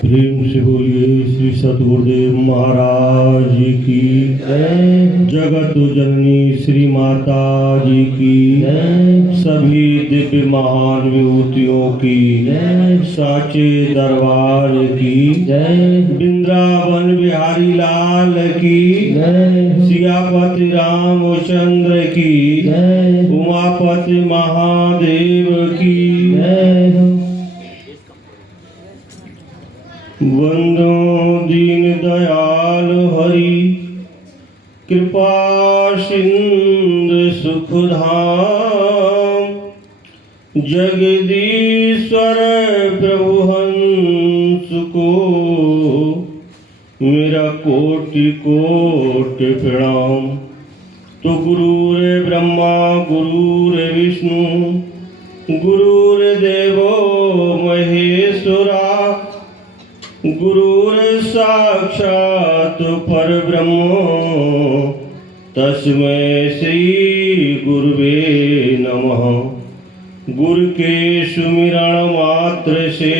प्रेम से बोलिए श्री सतगुरुदेव महाराज जी की जगत जननी श्री माता जी की सभी दिव्य महान विभूतियों की साचे दरबार की वृंदावन बिहारी लाल की सियापति रामचंद्र की उमापति महादेव की वंदो दीन दयाल हरि कृपा सिंधु सुखधाम जगदीश्वर प्रभु हंस को मेरा कोटि कोटि प्रणाम। तो गुरुरे ब्रह्मा गुरुरे विष्णु गुरुर्देवो महेश्वरा गुरुर साक्षात् परब्रह्म तस्मै श्री गुरुवे नमः। गुरु के सुमिरण मात्र से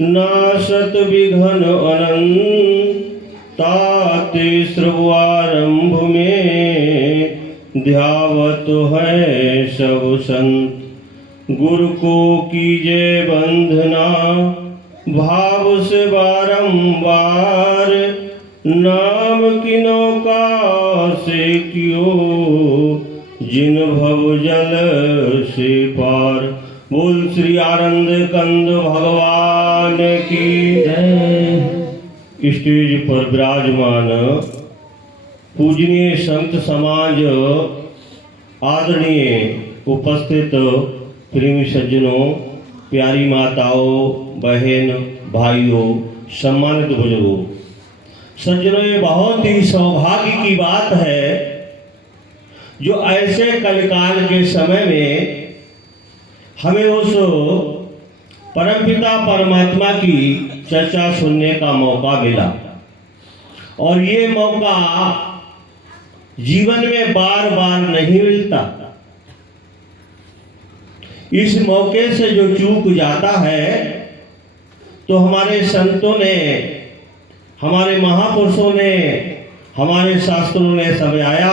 नासत विघ्न अनंत ताते सर्वारंभ में ध्यावत है सब संत। गुरु को कीजे वंदना भाव से बारंबार नाम किनो का से कियो जिन भव जल से पार। बोल श्री आनंद कंद भगवान की जय। स्टेज पर विराजमान पूजनीय संत समाज आदरणीय उपस्थित प्रेमी सज्जनों प्यारी माताओं बहन भाइयों सम्मानित बुजुर्गों सज्जनों, ये बहुत ही सौभाग्य की बात है जो ऐसे कलिकाल के समय में हमें उस परमपिता परमात्मा की चर्चा सुनने का मौका मिला। और ये मौका जीवन में बार बार नहीं मिलता। इस मौके से जो चूक जाता है तो हमारे संतों ने हमारे महापुरुषों ने हमारे शास्त्रों ने समझाया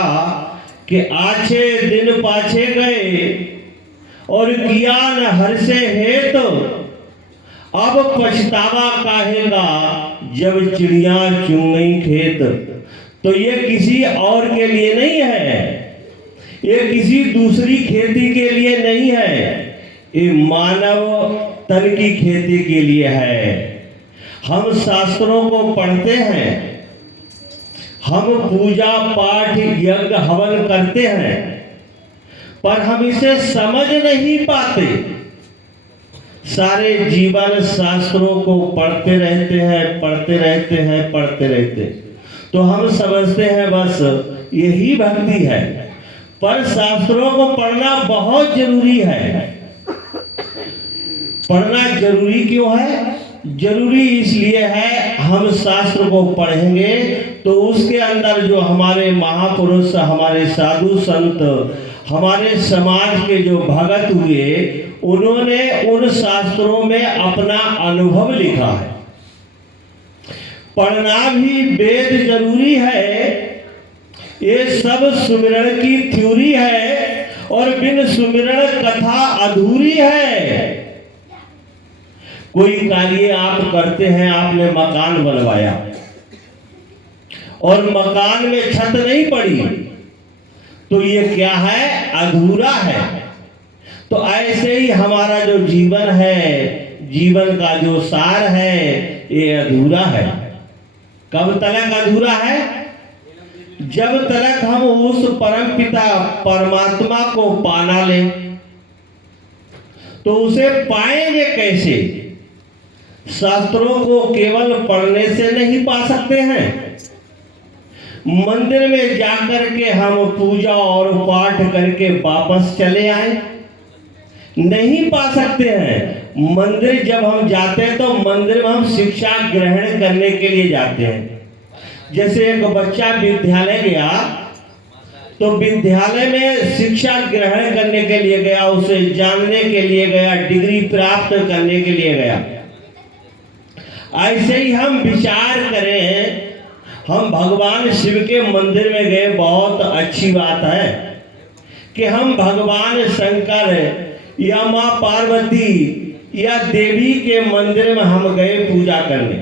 कि आछे दिन पाछे गए और ज्ञान हर्षे हेत अब पछतावा काहेगा जब चिड़िया चुन गई खेत। तो ये किसी और के लिए नहीं है, ये किसी दूसरी खेती के लिए नहीं है, ये मानव तन की खेती के लिए है। हम शास्त्रों को पढ़ते हैं, हम पूजा पाठ यज्ञ हवन करते हैं, पर हम इसे समझ नहीं पाते। सारे जीवन शास्त्रों को पढ़ते रहते हैं, पढ़ते रहते हैं, पढ़ते रहते, तो हम समझते हैं बस यही भक्ति है। पर शास्त्रों को पढ़ना बहुत जरूरी है। पढ़ना जरूरी क्यों है? जरूरी इसलिए है, हम शास्त्र को पढ़ेंगे तो उसके अंदर जो हमारे महापुरुष, हमारे साधु संत, हमारे समाज के जो भगत हुए, उन्होंने उन शास्त्रों में अपना अनुभव लिखा है। पढ़ना भी वेद जरूरी है। ये सब सुमिरण की थ्योरी है और बिन सुमिरण कथा अधूरी है। कोई कार्य आप करते हैं, आपने मकान बनवाया और मकान में छत नहीं पड़ी, तो ये क्या है? अधूरा है। तो ऐसे ही हमारा जो जीवन है, जीवन का जो सार है, ये अधूरा है। कब तक अधूरा है? जब तक हम उस परम पिता परमात्मा को पाना ले। तो उसे पाएंगे कैसे? शास्त्रों को केवल पढ़ने से नहीं पा सकते हैं। मंदिर में जाकर के हम पूजा और पाठ करके वापस चले आए, नहीं पा सकते हैं। मंदिर जब हम जाते हैं तो मंदिर में हम शिक्षा ग्रहण करने के लिए जाते हैं। जैसे एक बच्चा विद्यालय गया तो विद्यालय में शिक्षा ग्रहण करने के लिए गया, उसे जानने के लिए गया, डिग्री प्राप्त करने के लिए गया। ऐसे ही हम विचार करें, हम भगवान शिव के मंदिर में गए, बहुत अच्छी बात है कि हम भगवान शंकर या माँ पार्वती या देवी के मंदिर में हम गए पूजा करने।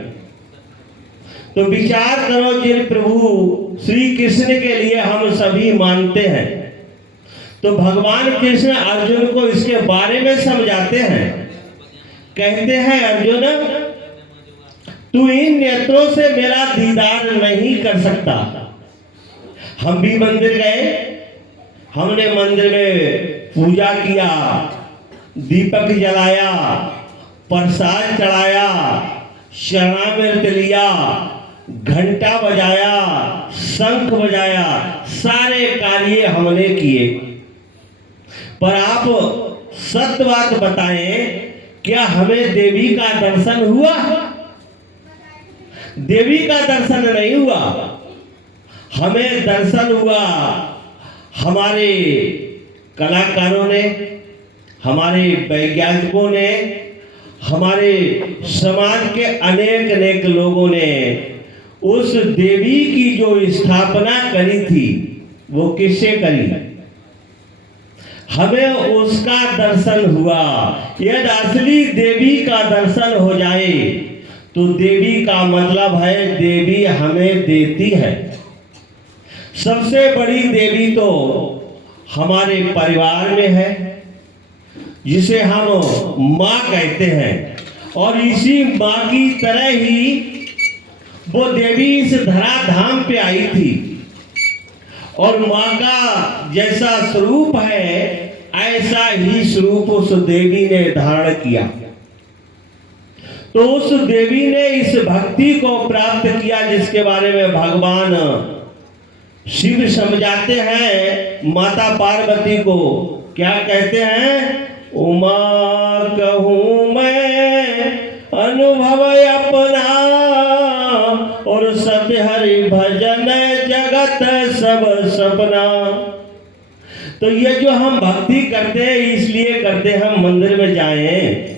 तो विचार करो, जिन प्रभु श्री कृष्ण के लिए हम सभी मानते हैं, तो भगवान कृष्ण अर्जुन को इसके बारे में समझाते हैं। कहते हैं, अर्जुन तू इन नेत्रों से मेरा दीदार नहीं कर सकता। हम भी मंदिर गए, हमने मंदिर में पूजा किया, दीपक जलाया, प्रसाद चढ़ाया, शरणामृत लिया, घंटा बजाया, शंख बजाया, सारे कार्य हमने किए। पर आप सत्य बात बताएं, क्या हमें देवी का दर्शन हुआ? देवी का दर्शन नहीं हुआ। हमें दर्शन हुआ हमारे कलाकारों ने, हमारे वैज्ञानिकों ने, हमारे समाज के अनेक अनेक लोगों ने उस देवी की जो स्थापना करी थी, वो किससे करी? हमें उसका दर्शन हुआ। यदि असली देवी का दर्शन हो जाए तो देवी का मतलब है देवी हमें देती है। सबसे बड़ी देवी तो हमारे परिवार में है, जिसे हम माँ कहते हैं, और इसी माँ की तरह ही वो देवी इस धराधाम पे आई थी, और माँ का जैसा स्वरूप है ऐसा ही स्वरूप उस देवी ने धारण किया। तो उस देवी ने इस भक्ति को प्राप्त किया, जिसके बारे में भगवान शिव समझाते हैं माता पार्वती को। क्या कहते हैं? उमा कहूँ मैं अनुभव अपना, और सब हरि भजन जगत सब सपना। तो ये जो हम भक्ति करते हैं, इसलिए करते हैं हम मंदिर में जाएं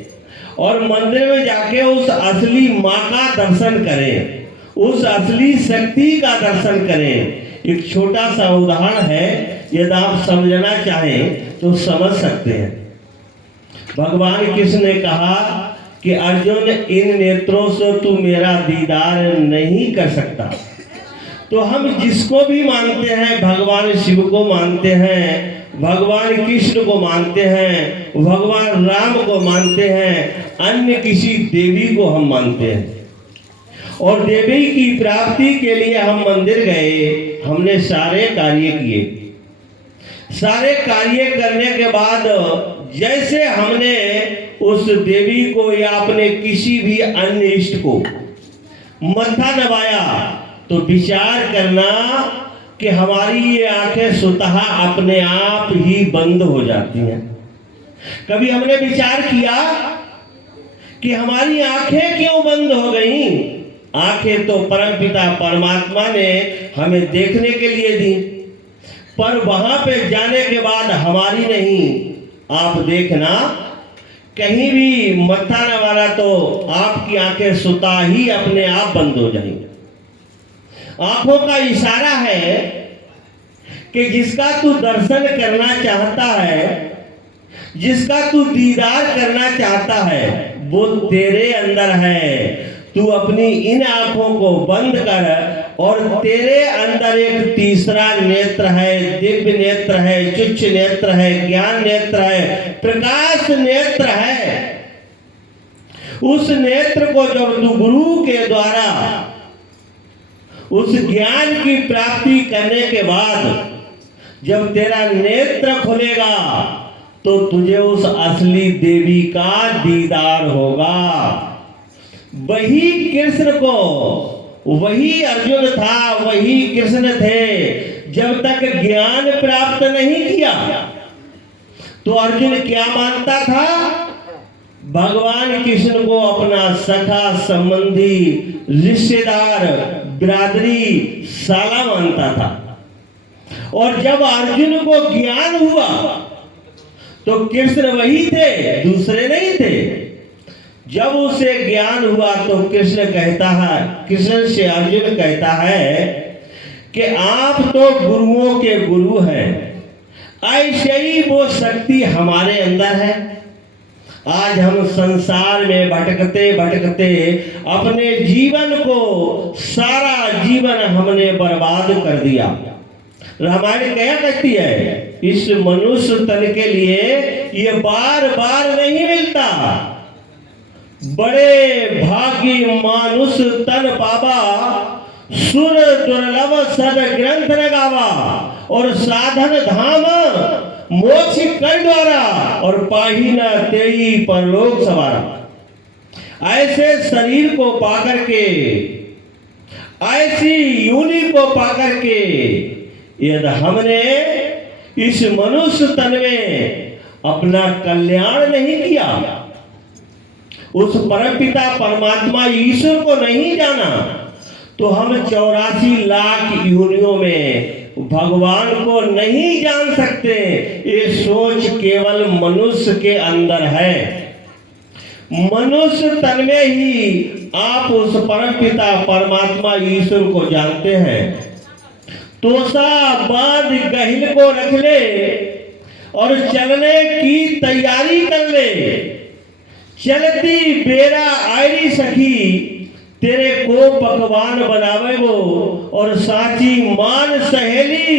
और मंदिर में जाके उस असली माँ का दर्शन करें, उस असली शक्ति का दर्शन करें। एक छोटा सा उदाहरण है, यदि आप समझना चाहें तो समझ सकते हैं। भगवान कृष्ण ने कहा कि अर्जुन, इन नेत्रों से तू मेरा दीदार नहीं कर सकता। तो हम जिसको भी मानते हैं, भगवान शिव को मानते हैं, भगवान कृष्ण को मानते हैं, भगवान राम को मानते हैं, अन्य किसी देवी को हम मानते हैं, और देवी की प्राप्ति के लिए हम मंदिर गए, हमने सारे कार्य किए। सारे कार्य करने के बाद जैसे हमने उस देवी को या अपने किसी भी अन्य इष्ट को मत्था नवाया, तो विचार करना कि हमारी ये आंखें स्वतः अपने आप ही बंद हो जाती हैं। कभी हमने विचार किया कि हमारी आंखें क्यों बंद हो गईं? आंखें तो परमपिता परमात्मा ने हमें देखने के लिए दी, पर वहां पे जाने के बाद हमारी नहीं। आप देखना, कहीं भी मत्था न मारा तो आपकी आंखें स्वतः ही अपने आप बंद हो जाएंगी। आंखों का इशारा है कि जिसका तू दर्शन करना चाहता है, जिसका तू दीदार करना चाहता है, वो तेरे अंदर है। तू अपनी इन आंखों को बंद कर, और तेरे अंदर एक तीसरा नेत्र है, दिव्य नेत्र है, चुच्च नेत्र है, ज्ञान नेत्र है, प्रकाश नेत्र है। उस नेत्र को जब तू गुरु के द्वारा उस ज्ञान की प्राप्ति करने के बाद जब तेरा नेत्र खुलेगा, तो तुझे उस असली देवी का दीदार होगा। वही कृष्ण को, वही अर्जुन था, वही कृष्ण थे। जब तक ज्ञान प्राप्त नहीं किया तो अर्जुन क्या मानता था? भगवान कृष्ण को अपना सखा, संबंधी, रिश्तेदार, बिरादरी, साला मानता था। और जब अर्जुन को ज्ञान हुआ तो कृष्ण वही थे, दूसरे नहीं थे। जब उसे ज्ञान हुआ तो कृष्ण से अर्जुन कहता है कि आप तो गुरुओं के गुरु हैं, ऐसे ही वो शक्ति हमारे अंदर है। आज हम संसार में भटकते भटकते अपने जीवन को, सारा जीवन हमने बर्बाद कर दिया। रामायण क्या कहती है? इस मनुष्य तन के लिए ये बार बार नहीं मिलता, बड़े भागी मानुष तन पावा, सुर दुर्लभ सद ग्रंथ लगावा, और साधन धाम मोक्ष कर द्वारा, और पाही न तेई परलोक सवारा। ऐसे शरीर को पाकर के, ऐसी योनि को पाकर के, यदि हमने इस मनुष्य तन में अपना कल्याण नहीं किया, उस परमपिता परमात्मा ईश्वर को नहीं जाना, तो हम 84 लाख योनियों में भगवान को नहीं जान सकते। ये सोच केवल मनुष्य के अंदर है। मनुष्य तन में ही आप उस परमपिता परमात्मा ईश्वर को जानते हैं। तोसा बांध गहिल को रख ले और चलने की तैयारी कर ले। चलती बेरा आयरी सखी, तेरे को पकवान बनावे वो, और साची मान सहेली,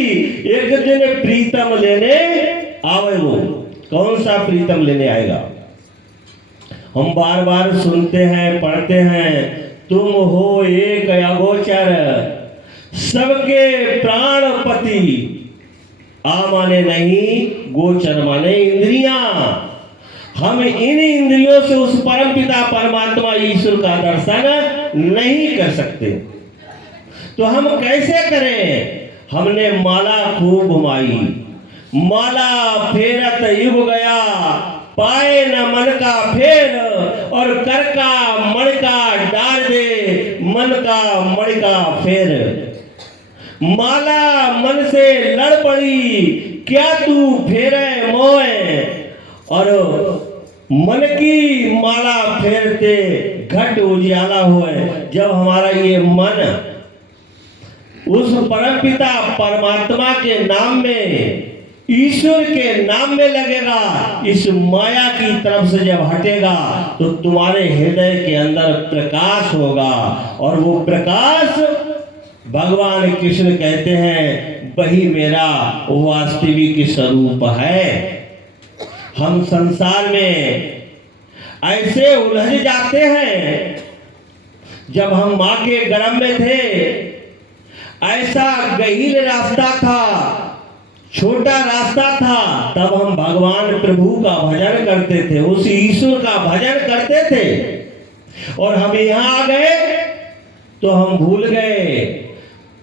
एक दिन प्रीतम लेने आवे वो। कौन सा प्रीतम लेने आएगा? हम बार बार सुनते हैं, पढ़ते हैं, तुम हो एक अगोचर, सबके प्राणपति। आ माने नहीं, गोचर माने इंद्रियां। हम इन इंद्रियों से उस परमपिता परमात्मा ईश्वर का दर्शन नहीं कर सकते। तो हम कैसे करें? हमने माला खूब घुमाई, माला फेरत युग गया, पाए न मन का फेर, और कर का मण का डाल दे, मन का मण का फेर। माला मन से लड़ पड़ी, क्या तू फेरे मोए, और मन की माला फेरते घट उजियाला होए। जब हमारा ये मन उस परमपिता परमात्मा के नाम में, ईश्वर के नाम में लगेगा, इस माया की तरफ से जब हटेगा, तो तुम्हारे हृदय के अंदर प्रकाश होगा, और वो प्रकाश भगवान कृष्ण कहते हैं वही मेरा वास्तविक स्वरूप है। हम संसार में ऐसे उलझ जाते हैं। जब हम माँ के गर्भ में थे, ऐसा गहीर रास्ता था, छोटा रास्ता था, तब हम भगवान प्रभु का भजन करते थे, उस ईश्वर का भजन करते थे। और हम यहाँ आ गए तो हम भूल गए।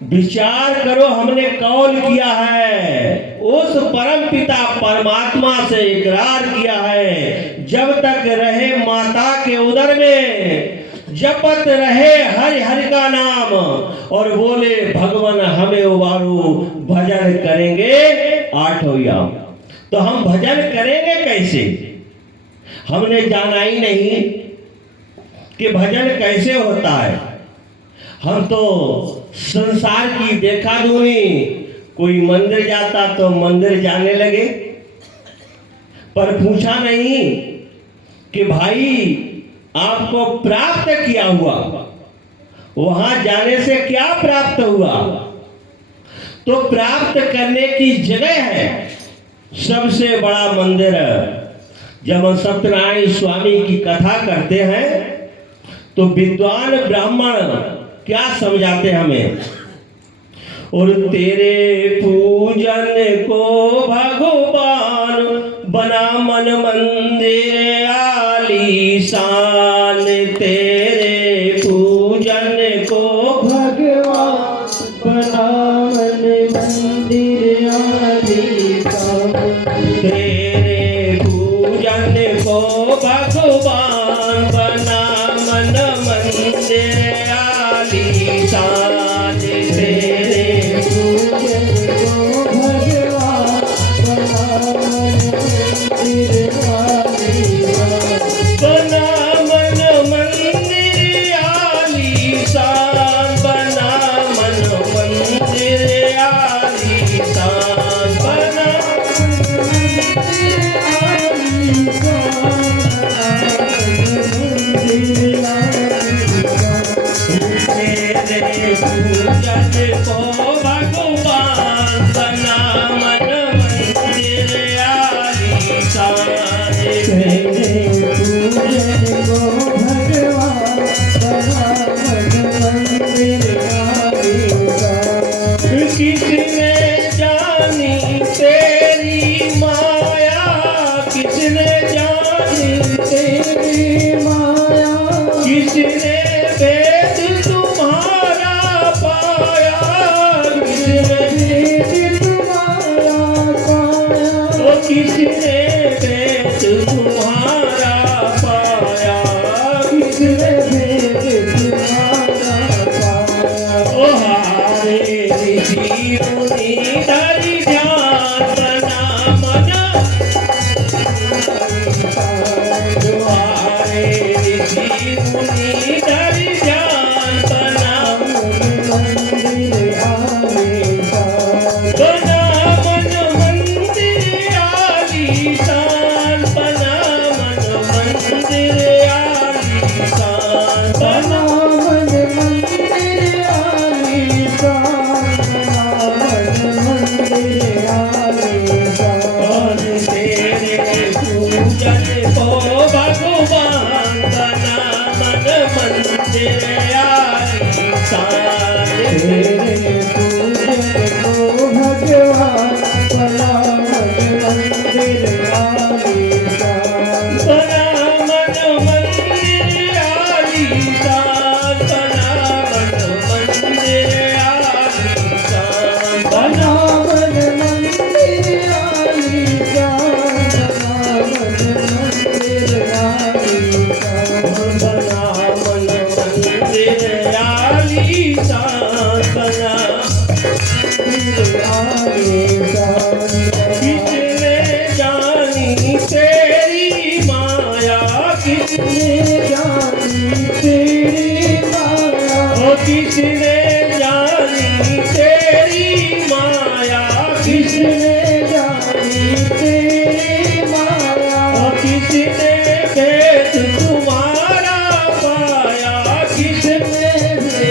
विचार करो, हमने कौल किया है, उस परम पिता परमात्मा से इकरार किया है, जब तक रहे माता के उदर में, जपत रहे हरि हरि का नाम, और बोले भगवान हमें उबारो, भजन करेंगे आठों याम। तो हम भजन करेंगे कैसे? हमने जाना ही नहीं कि भजन कैसे होता है। हम तो संसार की देखा दूनी, कोई मंदिर जाता तो मंदिर जाने लगे, पर पूछा नहीं कि भाई आपको प्राप्त किया हुआ, वहां जाने से क्या प्राप्त हुआ। तो प्राप्त करने की जगह है सबसे बड़ा मंदिर। जब हम सत्यनारायण स्वामी की कथा करते हैं तो विद्वान ब्राह्मण क्या समझाते हमें? और तेरे पूजन को भगवान बना मन मंदिर आलीशान, तेरे पूजन को भगवान बना मन मंदिर आलीशान, तेरे पूजन को भगवान बना मन मंदिर आलीशान, तेरे पूजन को भगवान बना मन मंदिर आलीशान, बना मन पूजन को भगवान बना मन मंदिर आलीशान तेरे पूजन को भगवान बना मन मंदिर आलीशान। किसने जानी तेरी माया, किसने जानी तेरी माया, किसने वेद तुम्हारा पाया, किसने वेद तुम्हारा पाया, ओ किसने वेद तुम्हारा पाया, किसने वेद तुम्हारा पाया। ओ हारे ऋषि मुनि धरि ध्यान बना मन, हारे ऋषि मुनि धरि ध्यान बना मंदिर आलीशान। बना मन मंदिर आलीशान, बना मन मंदिर आलीशान, बना मन मंदिर आलीशान, मन मंदिर आलीशान। तेरे पूजन को भगवान बना मन मंदिर आलीशान। तेरे पूजन को भगवान बना मन मंदिर आलीशान। बना मन मंदिर आलीशान, बना मन मंदिर आलीशान, बना बना मन मंदिर आलीशान, बना मन मंदिर आलीशान, बना मंदिर आलीशान, बना आलीशान। किसने जानी तेरी माया, किसने जानी तेरी माया, ओ किसने जानी तेरी माया, किसने किसने जानी तेरी माया, ओ किसने वेद तुम्हारा पाया, किसने किसने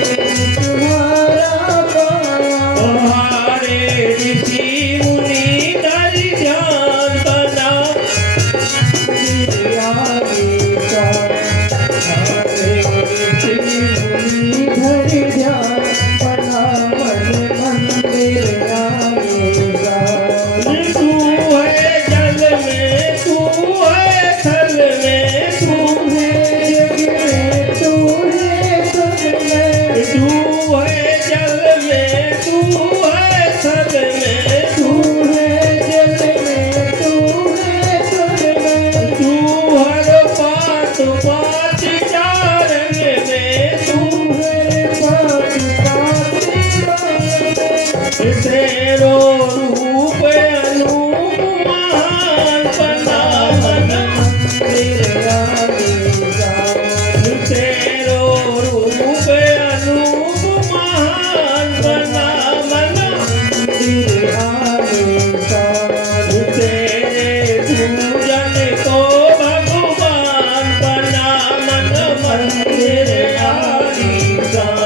तुम्हारा पाया। ओ हारे ऋषि मुनि धरि ध्यान बना मंदिर आलीशान, हारे ऋषि मुनि धरि ध्यान बना मन मंदिर आलीशान। तू है जल में, तू है थल में, तू है जग में, तू है तन में, तू है जल में, तू है थल में, तू है जल में, तू है तन में, तू हर पात पात चारण में, तू है पात पात तेरो रूप अनूप महान बना मन मंदिर आलीशान। तेरो रूप अनूप महान बना मन मंदिर आलीशान। तेरे पूजन को भगवान बना मन मंदिर आलीशान।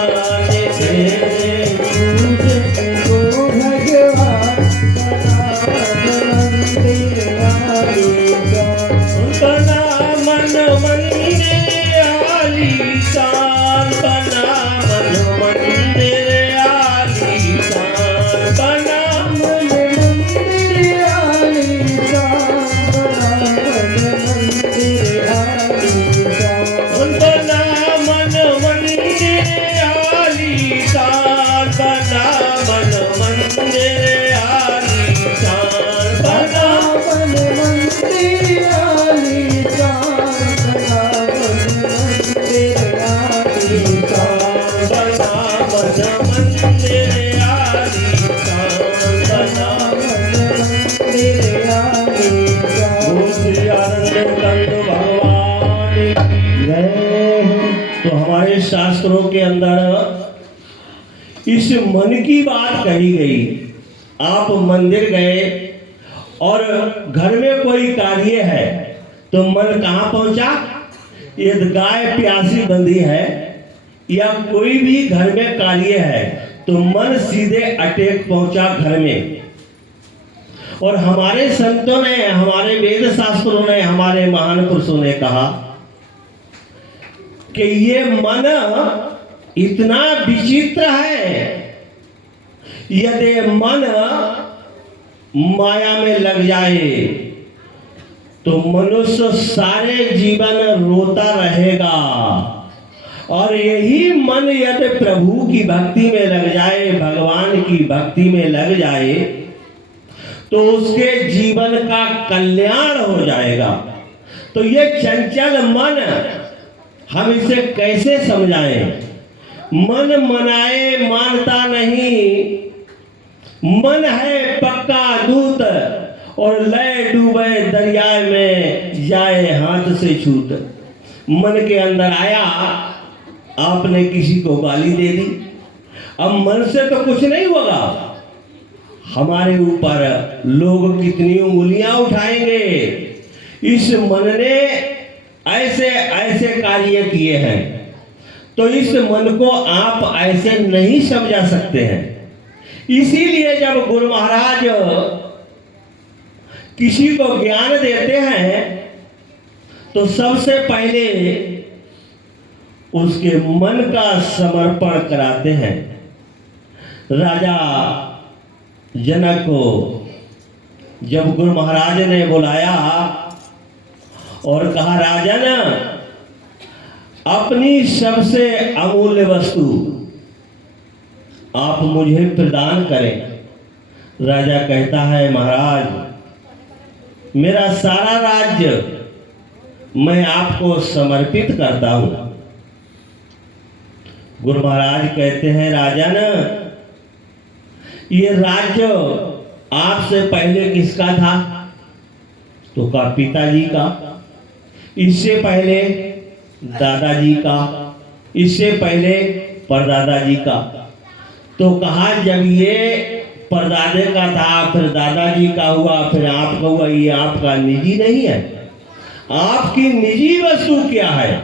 तेरे पूजन को भगवान बना मन मंदिर आलीशान। बना मन मंदिर आलीशान, बना मन मंदिर आलीशान, बना मन मंदिर आलीशान, बना मन मंदिर आलीशान। बना मन मंदिर आलीशान, बना मन मंदिर आलीशान, बना मन मंदिर आलीशान, बना मन मंदिर आलीशान। बना मन मंदिर आलीशान, बना मंदिर आलीशान। बोल श्री आनंद कंद भगवान की जय। तो हमारे शास्त्रों के अंदर इस मन की बात कही गई। आप मंदिर गए और घर में कोई कार्य है तो मन कहाँ पहुंचा? ये गाय प्यासी बंधी है, या कोई भी घर में कार्य है तो मन सीधे अटैक पहुंचा घर में। और हमारे संतों ने, हमारे वेद शास्त्रों ने, हमारे महान पुरुषों ने कहा कि ये मन इतना विचित्र है, यदि मन माया में लग जाए तो मनुष्य सारे जीवन रोता रहेगा। और यही मन यदि प्रभु की भक्ति में लग जाए, भगवान की भक्ति में लग जाए, तो उसके जीवन का कल्याण हो जाएगा। तो ये चंचल मन, हम इसे कैसे समझाएं? मन मनाए मानता नहीं, मन है पक्का दूत, और लय डूबे दरिया में जाए हाथ से छूट। मन के अंदर आया, आपने किसी को गाली दे दी, अब मन से तो कुछ नहीं होगा, हमारे ऊपर लोग कितनी उंगलियां उठाएंगे। इस मन ने ऐसे ऐसे कार्य किए हैं, तो इस मन को आप ऐसे नहीं समझा सकते हैं। इसीलिए जब गुरु महाराज किसी को ज्ञान देते हैं तो सबसे पहले उसके मन का समर्पण कराते हैं। राजा जनक को जब गुरु महाराज ने बुलाया और कहा, राजन अपनी सबसे अमूल्य वस्तु आप मुझे प्रदान करें। राजा कहता है, महाराज मेरा सारा राज्य मैं आपको समर्पित करता हूं। गुरु महाराज कहते हैं, राजन ये राज्य आपसे पहले किसका था? तो कहा पिताजी का, इससे पहले दादाजी का, इससे पहले परदादाजी का। तो कहा जब ये परदादे का था, फिर दादाजी का हुआ, फिर आपका हुआ, ये आपका निजी नहीं है। आपकी निजी वस्तु क्या है?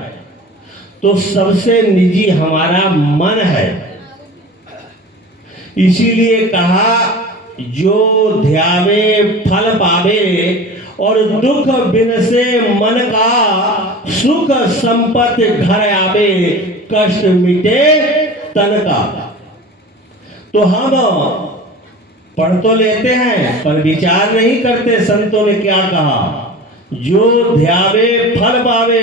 तो सबसे निजी हमारा मन है। इसीलिए कहा, जो ध्यावे फल पावे, और दुख बिन से मन का, सुख संपत्ति घर आवे, कष्ट मिटे तन का। तो हम पढ़ तो लेते हैं पर विचार नहीं करते। संतों ने क्या कहा? जो ध्यावे फल पावे,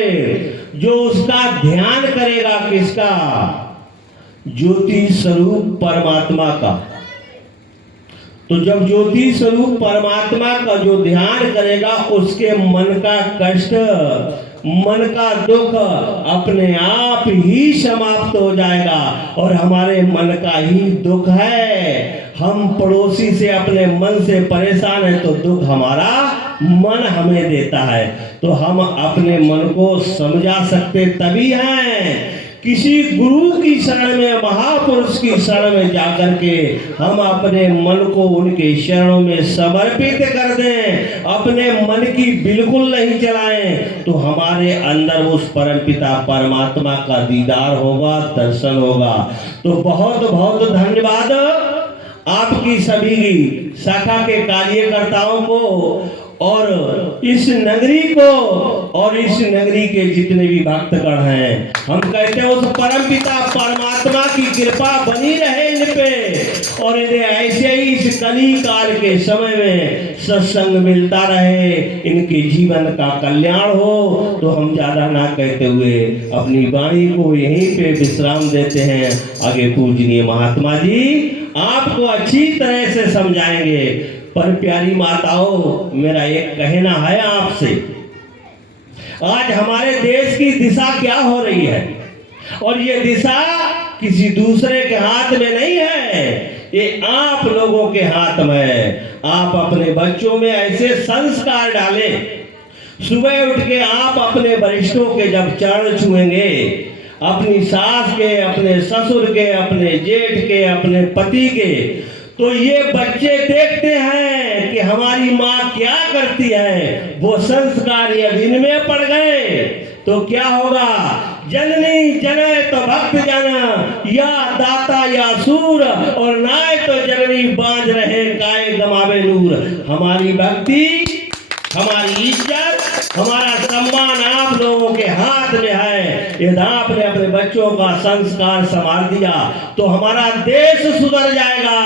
जो उसका ध्यान करेगा किसका? ज्योति स्वरूप परमात्मा का। तो जब ज्योति स्वरूप परमात्मा का जो ध्यान करेगा, उसके मन का कष्ट, मन का दुख अपने आप ही समाप्त हो जाएगा। और हमारे मन का ही दुख है। हम पड़ोसी से अपने मन से परेशान है तो दुख हमारा मन हमें देता है। तो हम अपने मन को समझा सकते तभी हैं किसी गुरु की शरण में, महापुरुष की शरण में जाकर के हम अपने मन को उनके शरणों में समर्पित कर दें, अपने मन की बिल्कुल नहीं चलाएं, तो हमारे अंदर उस परमपिता परमात्मा का दीदार होगा, दर्शन होगा। तो बहुत बहुत धन्यवाद आपकी सभी शाखा के कार्यकर्ताओं को और इस नगरी को और इस नगरी के जितने भी भक्तगण हैं। हम कहते हैं उस परमपिता परमात्मा की कृपा बनी रहे इन पे, और इन्हें ऐसे ही इस कली काल के समय में सत्संग मिलता रहे, इनके जीवन का कल्याण हो। तो हम ज्यादा ना कहते हुए अपनी वाणी को यहीं पे विश्राम देते हैं। आगे पूजनीय महात्मा जी आपको अच्छी तरह से समझाएंगे। पर प्यारी माताओं, मेरा एक कहना है आपसे, आज हमारे देश की दिशा क्या हो रही है, और ये दिशा किसी दूसरे के हाथ में नहीं है, ये आप लोगों के हाथ में है। आप अपने बच्चों में ऐसे संस्कार डालें, सुबह उठ के आप अपने वरिष्ठों के जब चरण छुएंगे, अपनी सास के, अपने ससुर के, अपने जेठ के, अपने पति के, तो ये बच्चे देखते हैं कि हमारी माँ क्या करती है। वो संस्कार यदि इनमें पड़ गए तो क्या होगा? जननी जने तो भक्त जन, या दाता या सूर, और नाय तो जननी बांझ रहे काय गमावे नूर। हमारी भक्ति, हमारी इज्जत, हमारा सम्मान आप लोगों के हाथ में है। यदि आपने अपने बच्चों का संस्कार संभाल दिया तो हमारा देश सुधर जाएगा,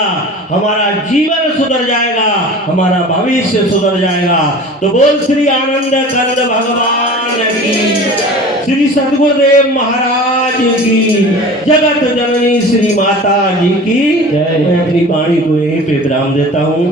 हमारा जीवन सुधर जाएगा, हमारा भविष्य सुधर जाएगा। तो बोल श्री आनंद कंद भगवान की, श्री सद्गुरुदेव महाराज की, जगत जननी श्री माता जी की। मैं अपनी वाणी को यहीं पे विराम देता हूँ।